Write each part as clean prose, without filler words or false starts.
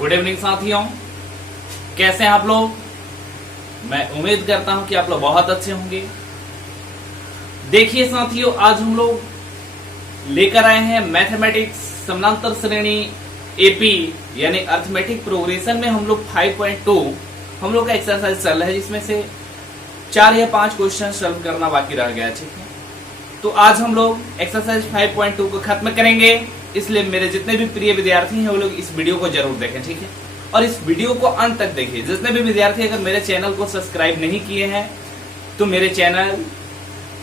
Good evening साथियों, कैसे हैं आप लोग। मैं उम्मीद करता हूं कि आप लोग बहुत अच्छे होंगे। देखिए साथियों, आज हम लोग लेकर आए हैं मैथमेटिक्स समानांतर श्रेणी एपी यानी अर्थमेटिक प्रोग्रेशन में हम लोग 5.2 हम लोग का एक्सरसाइज चल रहा है, जिसमें से 4 या 5 क्वेश्चन सॉल्व करना बाकी रह गया। ठीक है, तो आज हम लोग एक्सरसाइज 5.2 को खत्म करेंगे, इसलिए मेरे जितने भी प्रिय विद्यार्थी हैं वो लोग इस वीडियो को जरूर देखें। ठीक है, और इस वीडियो को अंत तक देखिए। जितने भी विद्यार्थी अगर मेरे चैनल को सब्सक्राइब नहीं किए हैं तो मेरे चैनल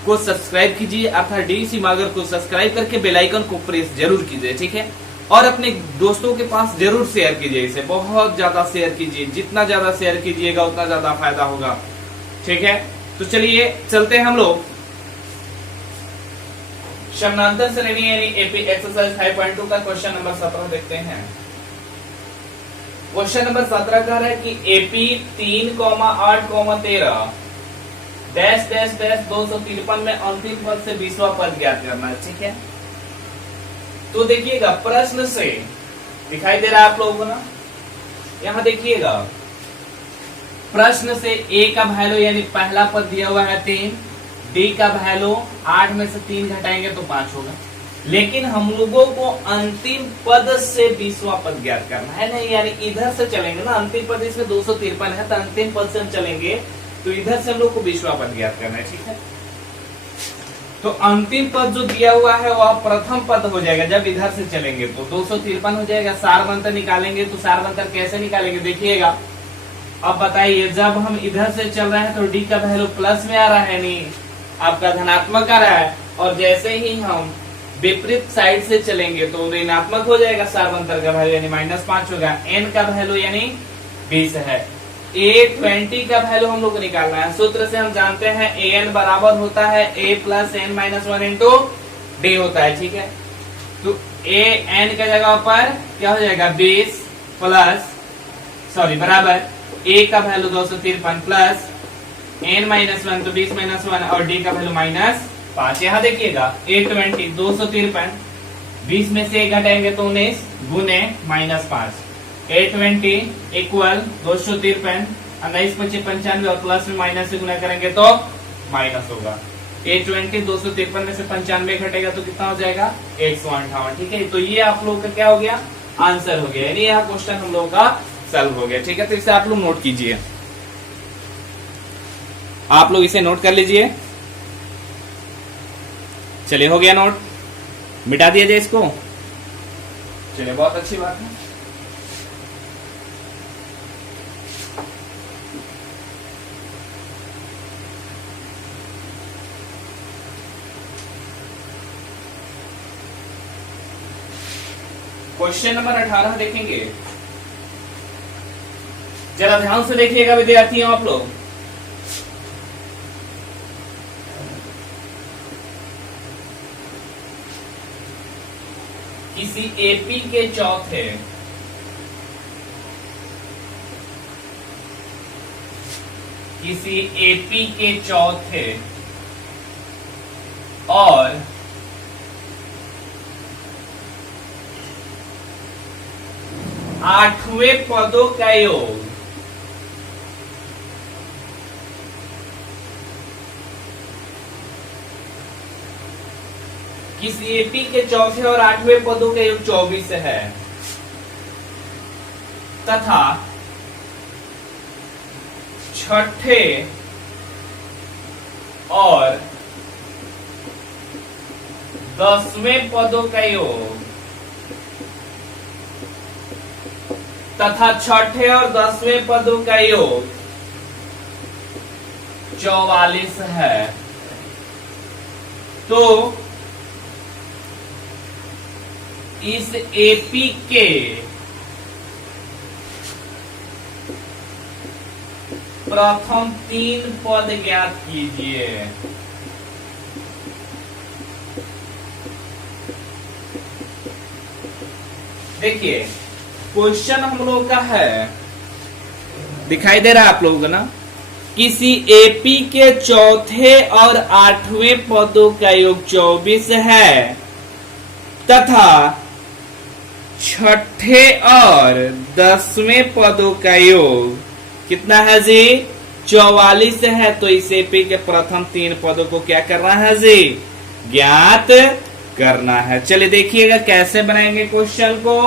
को सब्सक्राइब कीजिए, अर्थात डीसी मागर को सब्सक्राइब करके बेल आइकन को प्रेस जरूर कीजिए। ठीक है, और अपने दोस्तों के पास जरूर शेयर कीजिए, इसे बहुत ज्यादा शेयर कीजिए। जितना ज्यादा शेयर कीजिएगा उतना ज्यादा फायदा होगा। ठीक है, तो चलिए चलते हैं हम लोग समानांतर श्रेणी यानी एपी एक्सरसाइज 5.2 का क्वेश्चन नंबर 17 देखते हैं। क्वेश्चन नंबर 17 कह रहा है कि एपी 3,8,13 डैश डैश डैश 253 में अंतिम पद से 20वां पद ज्ञात करना है। ठीक है, तो देखिएगा प्रश्न से दिखाई दे रहा है आप लोगों को ना, यहां देखिएगा प्रश्न से ए का वैल्यू यानी पहला पद दिया हुआ है 3, डी का वैल्यू 8 में से 3 घटाएंगे तो 5 होगा, लेकिन हम लोगों को अंतिम पद से 20वां पद ज्ञात करना है। नहीं, यानी इधर से चलेंगे ना, अंतिम पद इसमें 253 है, तो अंतिम पद से हम चलेंगे तो इधर से हम लोग को 20वां पद ज्ञात करना है। ठीक है, तो अंतिम पद जो दिया हुआ है वह प्रथम पद हो जाएगा। जब इधर से चलेंगे तो 253 हो जाएगा। सारवंतर निकालेंगे तो सारवंतर कैसे निकालेंगे देखिएगा। अब बताइए, जब हम इधर से चल रहे हैं तो डी का वैल्यू प्लस में आ रहा है, नहीं आपका धनात्मक आ रहा है, और जैसे ही हम विपरीत साइड से चलेंगे तो ऋणात्मक हो जाएगा। सारवंतर का वैल्यू यानी -5 होगा। एन का वैल्यू यानी 20 है। A20 का वैल्यू हम लोग को निकालना है। सूत्र से हम जानते हैं an बराबर होता है a plus n minus 1 into D होता है। ठीक है, तो an का जगह पर क्या हो जाएगा 20 प्लस बराबर a का वैल्यू 253 प्लस n माइनस 1 तो 20 माइनस 1 और d का वैल्यू -5। यहाँ देखिएगा A20 253 20 में से 1 घटाएंगे तो 19 गुने -5। A20 इक्वल 253 19 25 95 और प्लस में माइनस से गुना करेंगे तो माइनस होगा। A20 253 में से 95 घटेगा तो कितना हो जाएगा 158। ठीक है, तो ये आप लोगों का क्या हो गया, आंसर हो गया, यानी यह क्वेश्चन हम लोगों का सॉल्व हो गया। ठीक है, तो इसे आप लोग नोट कीजिए, आप लोग इसे नोट कर लीजिए। चलिए, हो गया नोट, मिटा दिया जाए इसको। चलिए, बहुत अच्छी बात है। क्वेश्चन नंबर 18 देखेंगे, जरा ध्यान से देखिएगा विद्यार्थियों आप लोग। किसी एपी के चौथे और 8वें पदों का योग किसी एपी के चौथे और 8वें पदों का योग 24 है, तथा छठे और 10वें पदों का योग तथा छठे और 10वें पदों का योग 44 है। तो इस एपी के प्रथम 3 पद ज्ञात कीजिए। देखिए, क्वेश्चन हम लोग का है, दिखाई दे रहा है आप लोगों को ना, किसी एपी के चौथे और 8वें पदों का योग 24 है तथा छठे और 10वें पदों का योग कितना है जी? 44 है। तो इस एपी के प्रथम 3 पदों को क्या करना है जी? ज्ञात करना है। चलिए देखिएगा कैसे बनाएंगे क्वेश्चन को।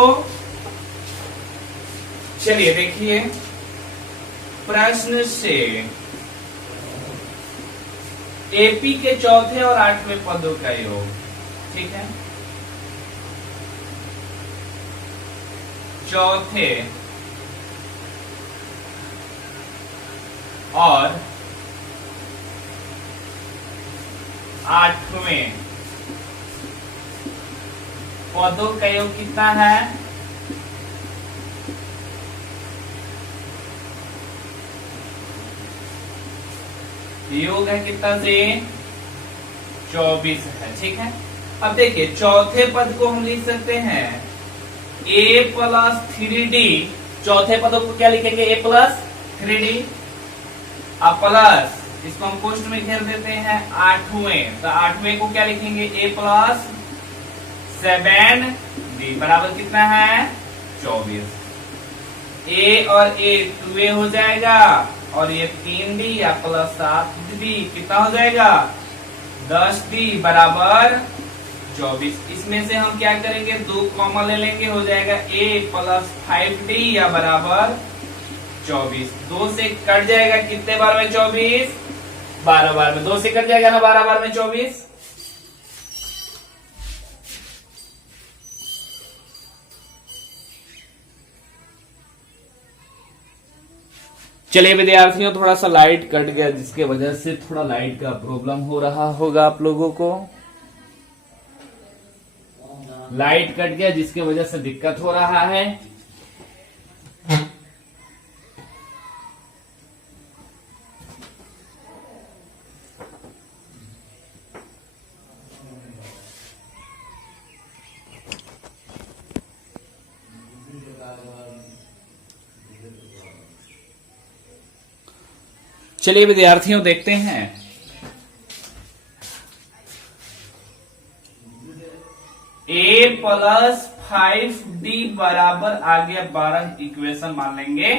चलिए देखिए, प्रश्न से एपी के चौथे और 8वें पदों का योग, ठीक है, चौथे और 8वें पदों का योग कितना है? योग है कितना से? 24 है, ठीक है। अब देखिए चौथे पद को हम लिख सकते हैं a प्लस 3d। चौथे पदों को क्या लिखेंगे? a plus 3d। अब प्लस इसको हम कोष्ठ में घेर देते हैं 8वें, तो 8वें को क्या लिखेंगे? a प्लस 7d बराबर कितना है? 24। a और a 2a हो जाएगा और ये 3d या प्लस 7d कितना हो जाएगा? 10d बराबर 24। इसमें से हम क्या करेंगे? 2 कॉमन ले लेंगे, हो जाएगा a प्लस 5d या बराबर 24। 2 से कट जाएगा कितने बार में? 24। 12 बार में। 2 से कट जाएगा ना 12 बार में 24। चलिए विद्यार्थियों, थोड़ा सा लाइट कट गया जिसके वजह से थोड़ा लाइट का प्रॉब्लम हो रहा होगा आप लोगों को। लाइट कट गया जिसके वजह से दिक्कत हो रहा है। चलिए विद्यार्थियों देखते हैं, a प्लस 5d बराबर आ गया 12। इक्वेशन मान लेंगे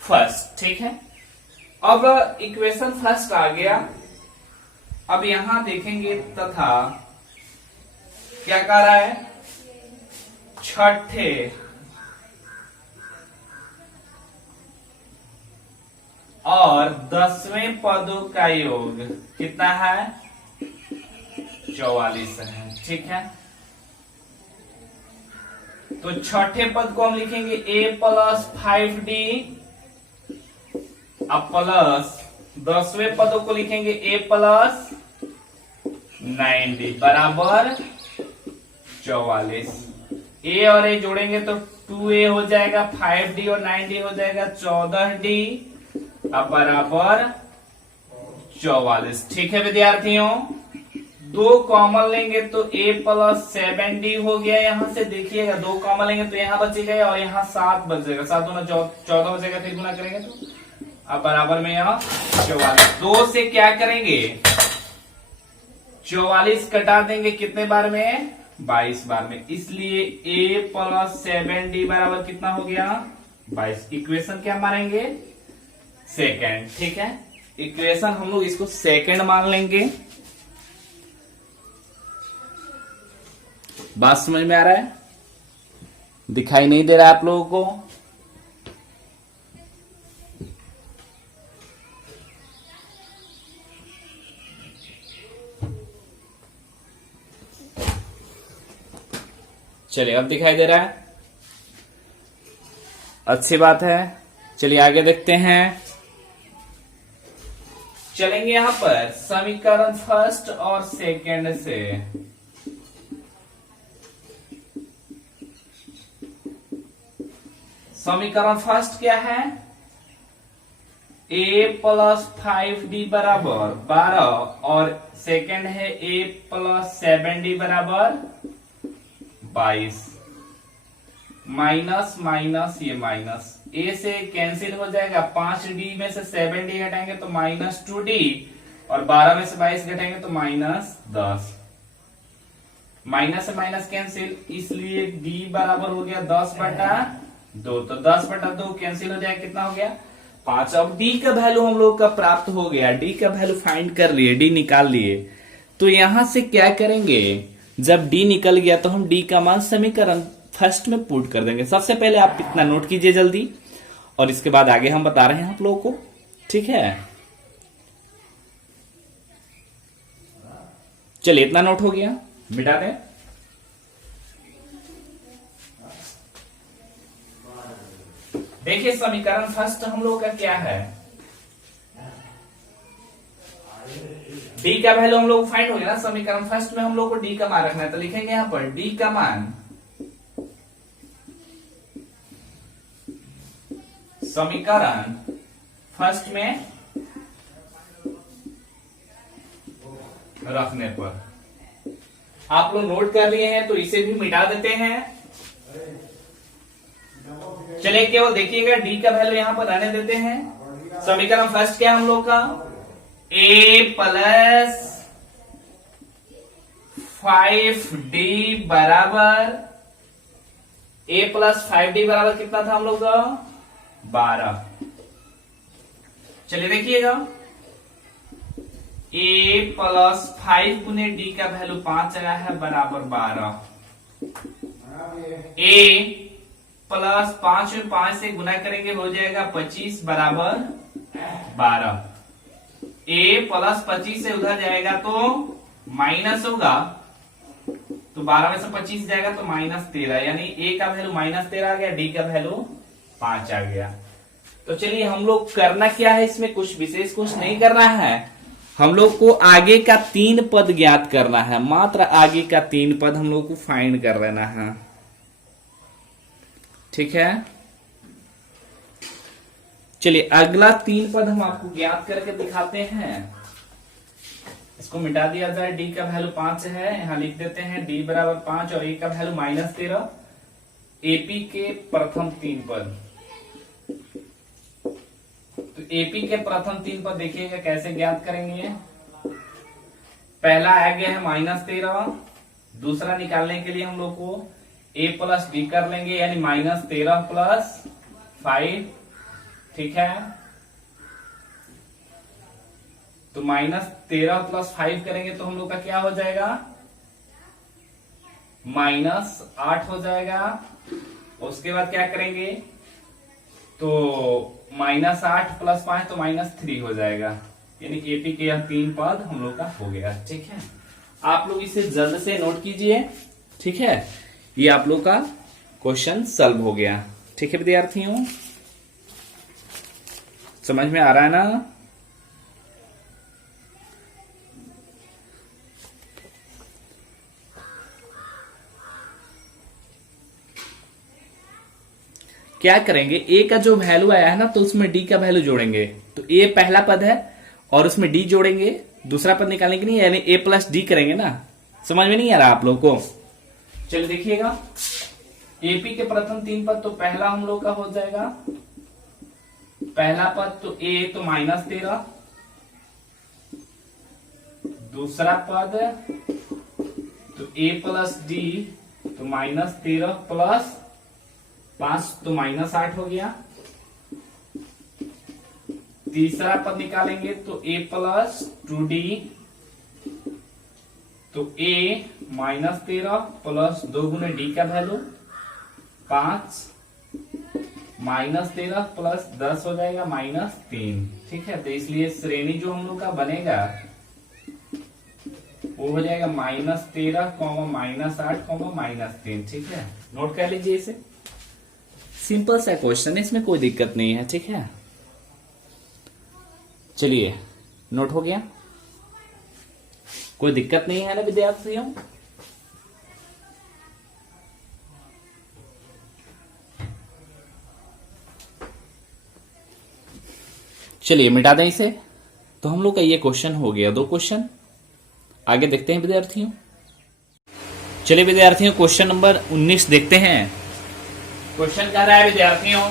फर्स्ट, ठीक है। अब इक्वेशन फर्स्ट आ गया। अब यहां देखेंगे तथा क्या कह रहा है? छठे और 10वें पदों का योग कितना है? 44 है, ठीक है। तो छठे पद को हम लिखेंगे a प्लस 5d, अब प्लस 10वें पदों को लिखेंगे a प्लस 9d बराबर 44। a और a जोड़ेंगे तो 2a हो जाएगा, 5d और 9d हो जाएगा 14d अब बराबर 44, ठीक है विद्यार्थियों। 2 कॉमन लेंगे तो a प्लस 7d हो गया। यहां से देखिएगा 2 कॉमन लेंगे तो यहां बचेगा और यहां 7 बचेगा, 7 दूना 14 बचेगा, फिर गुना करेंगे तो अब बराबर में यहाँ 44। 2 से क्या करेंगे? 44 कटा देंगे कितने बार में? 22 बार में। इसलिए a प्लस 7d बराबर कितना हो गया? 22। इक्वेशन क्या मानेंगे? सेकेंड, ठीक है। इक्वेशन हम लोग इसको सेकेंड मान लेंगे। बात समझ में आ रहा है? दिखाई नहीं दे रहा है आप लोगों को? चलिए अब दिखाई दे रहा है, अच्छी बात है। चलिए आगे देखते हैं। चलेंगे यहां पर समीकरण फर्स्ट और सेकंड से। समीकरण फर्स्ट क्या है? a प्लस 5d बराबर 12 और सेकंड है a प्लस 7d बराबर 22। माइनस माइनस ये माइनस a से कैंसिल हो जाएगा, 5d में से 7d घटाएंगे तो -2d और 12 में से 22 घटाएंगे तो -10। माइनस से माइनस कैंसिल, इसलिए डी बराबर हो गया 10/2। तो 10/2 कैंसिल हो जाएगा, कितना हो गया 5। अब डी का वैल्यू हम लोग का प्राप्त हो गया, डी का वैल्यू फाइंड कर लिए, डी निकाल लिए। तो यहां से क्या करेंगे, जब डी निकल गया तो हम डी का मान समीकरण फर्स्ट में पुट कर देंगे। सबसे पहले आप इतना नोट कीजिए जल्दी, और इसके बाद आगे हम बता रहे हैं आप लोगों को, ठीक है। चलिए इतना नोट हो गया, मिटा दें। देखिए समीकरण फर्स्ट हम लोग का क्या है, डी का वैल्यू हम लोग फाइंड हो गया ना। समीकरण फर्स्ट में हम लोग को डी का मान रखना है, तो लिखेंगे यहां पर डी का मान, समीकरण फर्स्ट में रखने पर आप लोग नोट कर लिए हैं, तो इसे भी मिटा देते हैं। चलिए केवल देखिएगा, डी का वैल्यू यहां पर रहने देते हैं। समीकरण फर्स्ट क्या है हम लोग का, a + 5d बराबर, a + 5d बराबर कितना था हम लोग का 12। चलिए देखिएगा, a + 5 गुने d का वैल्यू 5 आया है बराबर 12। a + 5 में 5 से गुना करेंगे हो जाएगा 25 बराबर 12। a + 25 से उधर जाएगा तो माइनस होगा, तो 12 में से 25 जाएगा तो -13, यानी a का वैल्यू -13 आ गया, d का वैल्यू 5 आ गया। तो चलिए हम लोग करना क्या है, इसमें कुछ विशेष कुछ नहीं करना है, हम लोग को आगे का 3 पद ज्ञात करना है, मात्र आगे का 3 पद हम लोग को फाइंड कर लेना है, ठीक है। चलिए अगला 3 पद हम आपको ज्ञात करके दिखाते हैं। इसको मिटा दिया जाए, डी का वैल्यू 5 है, यहां लिख देते हैं डी बराबर 5 और ए का वैल्यू -13। एपी के प्रथम 3 पद, तो एपी के प्रथम 3 पद देखिएगा कैसे ज्ञात करेंगे। पहला आ गया है -13, दूसरा निकालने के लिए हम लोग को a + d कर लेंगे, यानी -13 + 5, ठीक है। तो -13 + 5 करेंगे तो हम लोग का क्या हो जाएगा, -8 हो जाएगा। उसके बाद क्या करेंगे, तो -8 + 5 तो -3 हो जाएगा, यानी एपी के यह 3 पद हम लोग का हो गया, ठीक है। आप लोग इसे जल्द से नोट कीजिए, ठीक है। ये आप लोग का क्वेश्चन सॉल्व हो गया, ठीक है विद्यार्थियों, समझ में आ रहा है ना। क्या करेंगे, ए का जो वैल्यू आया है ना, तो उसमें डी का वैल्यू जोड़ेंगे। तो ए पहला पद है और उसमें डी जोड़ेंगे, दूसरा पद निकालने के लिए, यानी a + d करेंगे ना। समझ में नहीं आ रहा आप लोग को। चलिए देखिएगा, एपी के प्रथम 3 पद, तो पहला हम लोग का हो जाएगा, पहला पद तो a तो -13, दूसरा पद तो a + d तो -13 + 5 तो -8 हो गया। तीसरा पद निकालेंगे तो a + 2d, तो a -13 + 2 गुने d का वैल्यू 5, -13 + 10 हो जाएगा -3, ठीक है। तो इसलिए श्रेणी जो हम लोग का बनेगा वो हो जाएगा -13, -8, -3, ठीक है। नोट कर लीजिए इसे, सिंपल सा क्वेश्चन है, इसमें कोई दिक्कत नहीं है, ठीक है। चलिए नोट हो गया, कोई दिक्कत नहीं है ना विद्यार्थियों। चलिए मिटा दें इसे। तो हम लोग का ये क्वेश्चन हो गया, 2 क्वेश्चन। आगे देखते हैं विद्यार्थियों। चलिए विद्यार्थियों, क्वेश्चन नंबर 19 देखते हैं। क्वेश्चन कह रहा है विद्यार्थियों,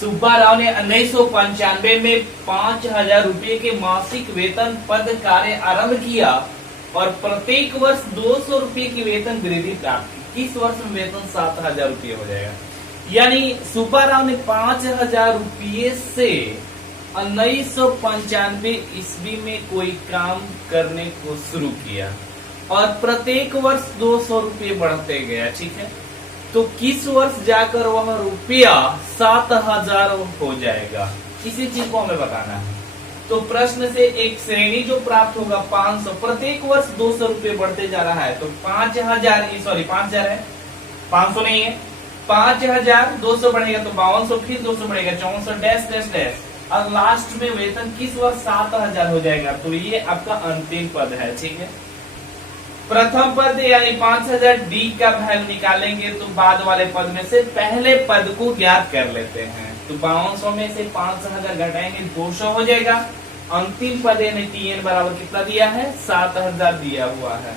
सुब्बा राव ने 1995 में 5,000 रुपए के मासिक वेतन पद कार्य आरंभ किया। और प्रत्येक वर्ष 200 रुपये की वेतन वृद्धि प्राप्त की। किस वर्ष में वेतन 7,000 रुपये हो जाएगा। यानी सुब्बाराव ने 5,000 रुपये से 1995 ईस्वी में कोई काम करने को शुरू किया और प्रत्येक वर्ष 200 रुपये बढ़ते गया। ठीक है, तो किस वर्ष जाकर वह रुपया 7,000 हो जाएगा, इसी चीज को हमें बताना है। तो प्रश्न से एक श्रेणी जो प्राप्त होगा 500, प्रत्येक वर्ष 200 रुपये बढ़ते जा रहा है, तो 5,000 है, 500 नहीं है, 5,000 200 बढ़ेगा तो 5200, फिर 200 बढ़ेगा 64 डैश डैश डैश, और लास्ट में वेतन किस वर्ष 7,000 हो जाएगा। तो ये आपका अंतिम पद है। ठीक है, प्रथम पद यानी 5,000 डी का वैल्यू निकालेंगे तो बाद वाले पद में से पहले पद को ज्ञात कर लेते हैं। तो 5200 में से 5,000 घटाएंगे 200 हो जाएगा। अंतिम पद यानी टीएन बराबर कितना दिया है, 7,000 दिया हुआ है।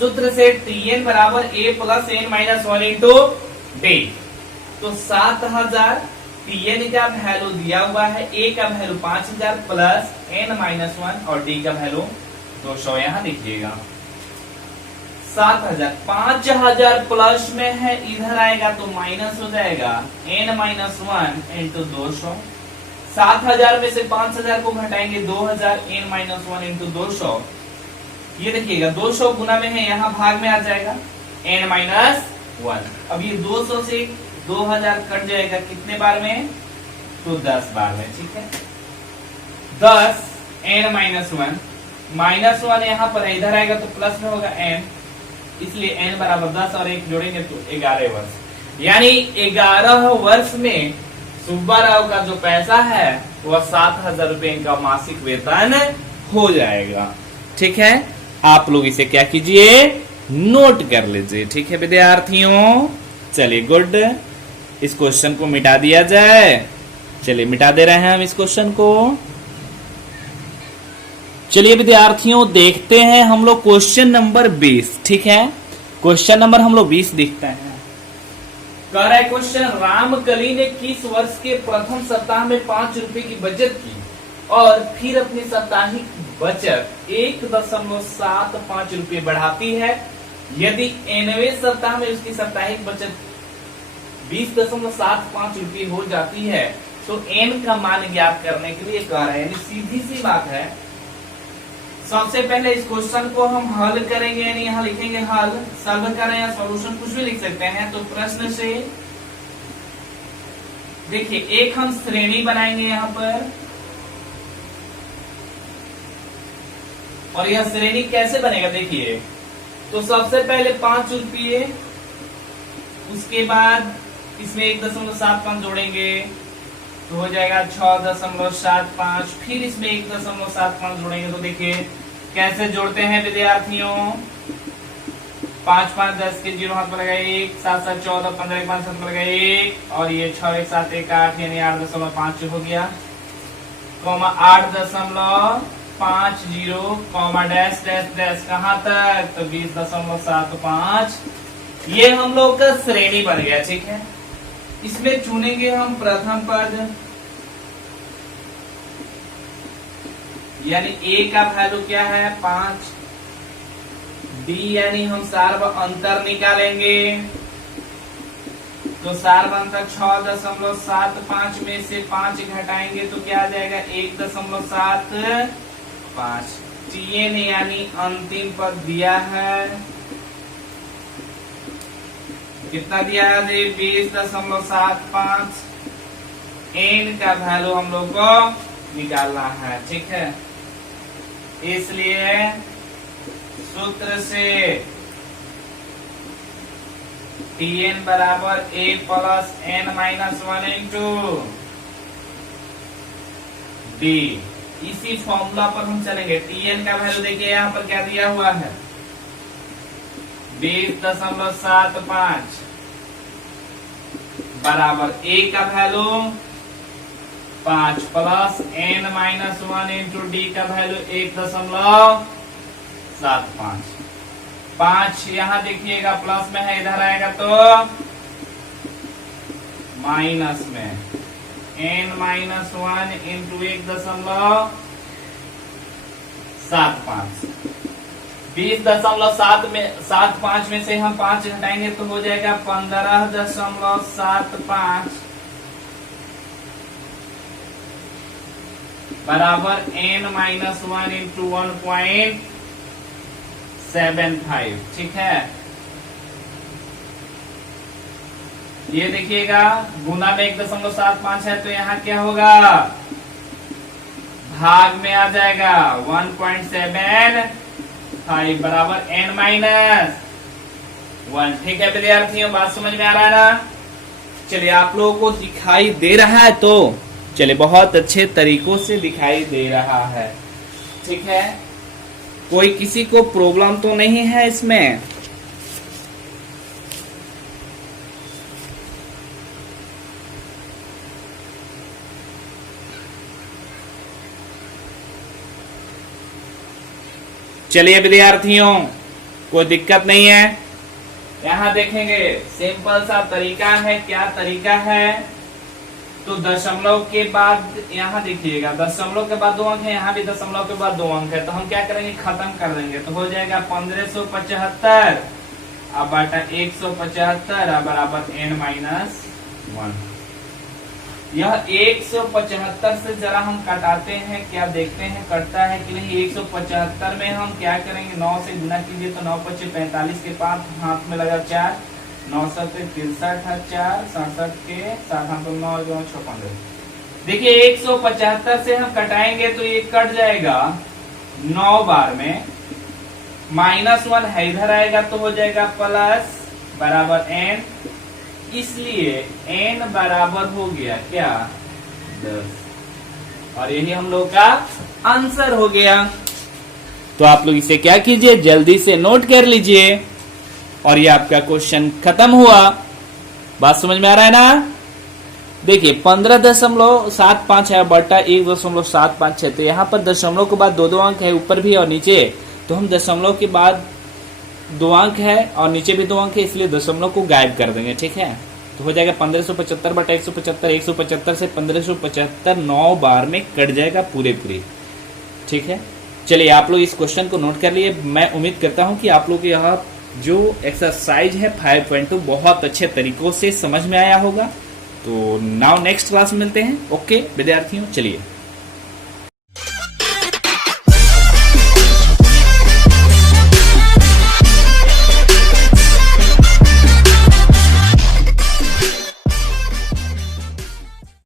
सूत्र से टीएन बराबर A plus N minus 1 into D. तो 7,000 टीएन का वैल्यू दिया हुआ है, ए का वैल्यू 5,000 प्लस एन माइनस 1 और डी का वैल्यू 200 यहाँ लिखिएगा। 7,000 5,000 प्लस में है, इधर आएगा तो माइनस हो जाएगा n माइनस 1 इंटू 200। 7,000 में से 5,000 को घटाएंगे 2,000 n माइनस 1 इंटू 200। ये देखिएगा 200 गुना में है, यहाँ भाग में आ जाएगा n माइनस 1। अब ये 200 से 2,000 कट जाएगा कितने बार में, तो 10 बार में। ठीक है, 10 n माइनस 1 माइनस 1 यहाँ पर है, इधर आएगा तो प्लस में होगा n, इसलिए n बराबर 10 और 1 जोड़ेंगे तो 11 वर्ष। यानी 11 वर्ष में सुब्बाराव का जो पैसा है वह 7,000 रुपये इनका मासिक वेतन हो जाएगा। ठीक है, आप लोग इसे क्या कीजिए, नोट कर लीजिए। ठीक है विद्यार्थियों, चलिए गुड, इस क्वेश्चन को मिटा दिया जाए। चलिए मिटा दे रहे हैं हम इस क्वेश्चन को। चलिए विद्यार्थियों देखते हैं हम लोग क्वेश्चन नंबर 20। ठीक है, क्वेश्चन नंबर हम लोग 20 देखते हैं। कह रहा है क्वेश्चन, रामकली ने किस वर्ष के प्रथम सप्ताह में 5 रुपए की बचत की और फिर अपनी साप्ताहिक बचत 1.75 रुपये बढ़ाती है। यदि 9वें सप्ताह में उसकी साप्ताहिक बचत 20.75 रुपये हो जाती है तो n का मान ज्ञात करने के लिए कह रहे हैं। यानी सीधी सी बात है, सबसे पहले इस क्वेश्चन को हम हल करेंगे, यानी यहाँ लिखेंगे हल, सॉल्व करें या सॉल्यूशन कुछ भी लिख सकते हैं। तो प्रश्न से देखिए एक हम श्रेणी बनाएंगे यहाँ पर, और यह श्रेणी कैसे बनेगा देखिए। तो सबसे पहले 5 रुपये, उसके बाद इसमें 1.75 जोड़ेंगे तो हो जाएगा 6.75, फिर इसमें 1.75 जोड़ेंगे तो देखिए कैसे जोड़ते हैं विद्यार्थियों। 5 5 10 के 0 हाथ में लगाए 1, 7 7 14, 15 5 7 में लगाए 1, और ये 6 1 7 1 8 यानी 8.5 हो गया, comma 8.50 comma dash dash dash कहाँ तक, तो 20.75। ये हम लोग का श्रेणी बन गया। ठीक है, इसमें चुनेंगे हम प्रथम पद, यानी a का वैल्यू क्या है 5, d यानी हम सार्व अंतर निकालेंगे तो सार्व अंतर 6.75 में से 5 घटाएंगे तो क्या आ जाएगा 1.75। tn यानी अंतिम पद दिया है, कितना दिया है 20.75। n का वैल्यू हम लोग को निकालना है। ठीक है, इसलिए सूत्र से tn बराबर a plus n minus 1 into d। इसी फॉर्मूला पर हम चलेंगे। tn का वैल्यू देखिए यहाँ पर क्या दिया हुआ है 20.75 बराबर a का value 5 plus n minus 1 into D का वैल्यू 1.75। 5 यहाँ देखिएगा प्लस में है, इधर आएगा तो माइनस में n माइनस 1 इंटू 1.75। 20.75 में से हम 5 घटाएंगे तो हो जाएगा 15.75 बराबर n-1 इंटू 1.75। ठीक है, ये देखिएगा गुना में 1.75 है तो यहाँ क्या होगा, भाग में आ जाएगा 1.75 बराबर n-1। ठीक है विद्यार्थियों, बात समझ में आ रहा है ना। चलिए आप लोगों को दिखाई दे रहा है, तो चलिए बहुत अच्छे तरीकों से दिखाई दे रहा है। ठीक है, कोई किसी को प्रॉब्लम तो नहीं है इसमें। चलिए विद्यार्थियों, कोई दिक्कत नहीं है। यहां देखेंगे सिंपल सा तरीका है। क्या तरीका है, तो दशमलव के बाद यहाँ देखिएगा, दशमलव के बाद 2 अंक है, यहाँ भी दशमलव के बाद 2 अंक है, तो हम क्या करेंगे, खत्म कर देंगे। तो हो जाएगा 1575 अब बटा 175 बराबर n-1। यह 175 से जरा हम कटाते हैं, क्या देखते हैं कटता है कि नहीं। 175 में हम क्या करेंगे, 9 से गुना कीजिए तो 9 × 5 = 45 के पास हाथ में लगा 4, 9 × 7 = 63 4 67 के 7 हाथ 9 2 6 15। देखिए 175 से हम कटाएंगे तो ये कट जाएगा 9 बार में, -1 है इधर आएगा तो हो जाएगा प्लस बराबर n, इसलिए n बराबर हो गया क्या, 10। और यही हम लोग का आंसर हो गया। तो आप लोग इसे क्या कीजिए, जल्दी से नोट कर लीजिए और ये आपका क्वेश्चन खत्म हुआ। बात समझ में आ रहा है ना। देखिए 15.75 है बटा 1.75 है, तो यहाँ पर दशमलव के बाद 2 अंक है, ऊपर भी और नीचे, तो हम दशमलव के बाद 2 अंक है और नीचे भी 2 अंक है, इसलिए दशमलव को गायब कर देंगे। ठीक है, तो हो जाएगा 1575 बटा 175, 175 से 1575 9 बार में कट जाएगा पूरे। ठीक है, चलिए आप लोग इस क्वेश्चन को नोट कर लिए। मैं उम्मीद करता हूं कि आप लोग यह जो एक्सरसाइज है 5.2 बहुत अच्छे तरीकों से समझ में आया होगा। तो नाउ नेक्स्ट क्लास में मिलते हैं। ओके विद्यार्थियों, चलिए।